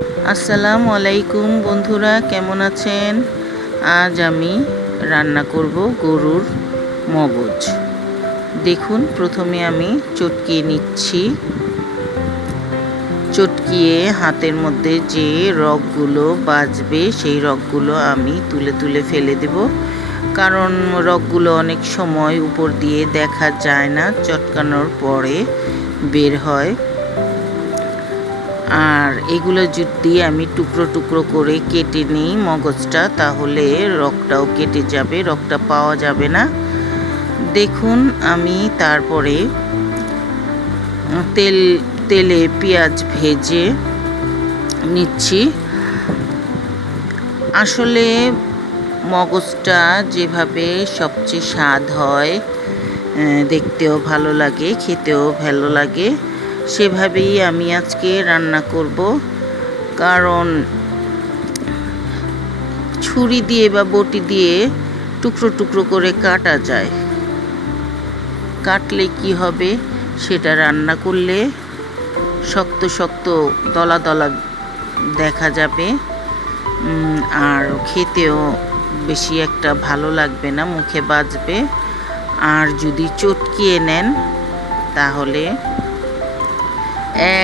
আসসালামু আলাইকুম বন্ধুরা, কেমন আছেন? আজ আমি রান্না করব গরুর মগজ। দেখুন, প্রথমে আমি চটকিয়ে নিচ্ছি। চটকিয়ে হাতের মধ্যে যে রগগুলো বাজবে সেই রগগুলো আমি তুলে তুলে ফেলে দেব, কারণ রগগুলো অনেক সময় উপর দিয়ে দেখা যায় না, চটকানোর পরে বের হয়। আর এগুলো যদি আমি টুকরো টুকরো করে কেটে নিই মগজটা, তাহলে রগটাও কেটে যাবে, রগটা পাওয়া যাবে না। দেখুন, আমি তারপরে তেলে পেঁয়াজ ভেজে নিচ্ছি। আসলে মগজটা যেভাবে সবচেয়ে স্বাদ হয়, দেখতেও ভালো লাগে, খেতেও ভালো লাগে, সেভাবেই আমি আজকে রান্না করব। কারণ ছুরি দিয়ে বা বটি দিয়ে টুকরো টুকরো করে কাটা যায়। কাটলে কি হবে, সেটা রান্না করলে শক্ত শক্ত দলা দলা দেখা যাবে, আর খেতেও বেশি একটা ভালো লাগবে না, মুখে বাজবে। আর যদি চটকিয়ে নেন তাহলে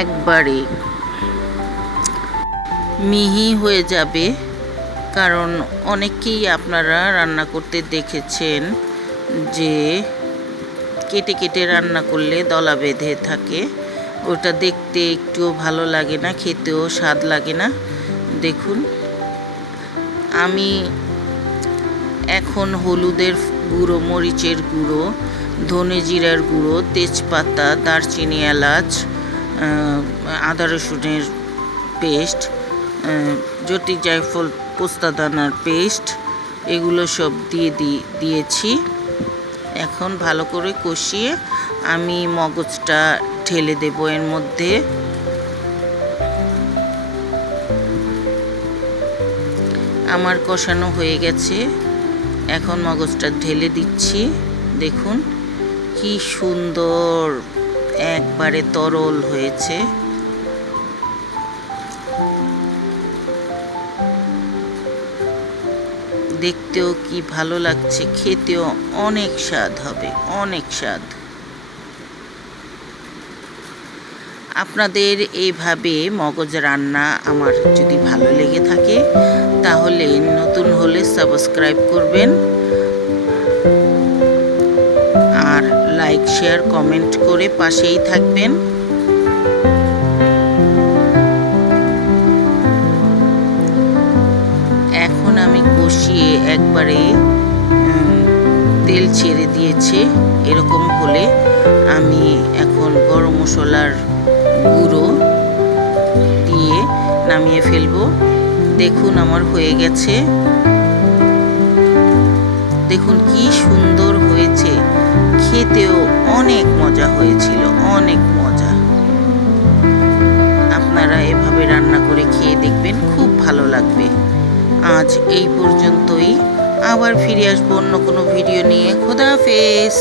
একবারে মিহি হয়ে যাবে। কারণ অনেকেই আপনারা রান্না করতে দেখেছেন যে কেটে কেটে রান্না করলে দলা বেঁধে থাকে, ওটা দেখতে একটুও ভালো লাগে না, খেতেও স্বাদ লাগে না। দেখুন, আমি এখন হলুদের গুঁড়ো, মরিচের গুঁড়ো, ধনে জিরার গুঁড়ো, তেজপাতা, দারচিনি, এলাচ, আদা রসুনের পেস্ট, জটি জায়ফল, পোস্তাদানার পেস্ট, এগুলো সব দিয়েছি। এখন ভালো করে কষিয়ে আমি মগজটা ঢেলে দেব এর মধ্যে। আমার কষানো হয়ে গেছে, এখন মগজটা ঢেলে দিচ্ছি। দেখুন কি সুন্দর একবারে তরল হয়েছে। দেখতেও কি ভালো লাগছে, খেতেও অনেক স্বাদ হবে, অনেক স্বাদ। আপনাদের এইভাবে মগজ রান্না আমার যদি ভালো লেগে থাকে, তাহলে নতুন হলে সাবস্ক্রাইব করবেন, আর লাইক, শেয়ার, কমেন্ট করে পাশেই থাকবেন। এখন আমি কষিয়ে একবারে তেল ছেড়ে দিয়েছে, এরকম হলে আমি এখন গরম মশলার গুঁড়ো দিয়ে নামিয়ে ফেলবো। দেখুন, আমার হয়ে গেছে। দেখুন কি সুন্দর হয়েছে, খেতেও অনেক মজা হয়েছিল, অনেক মজা। আপনারা এভাবে রান্না করে খেয়ে দেখবেন, খুব ভালো লাগবে। আজ এই পর্যন্তই, আবার ফিরে আসবো অন্য কোনো ভিডিও নিয়ে। খোদা হাফেজ।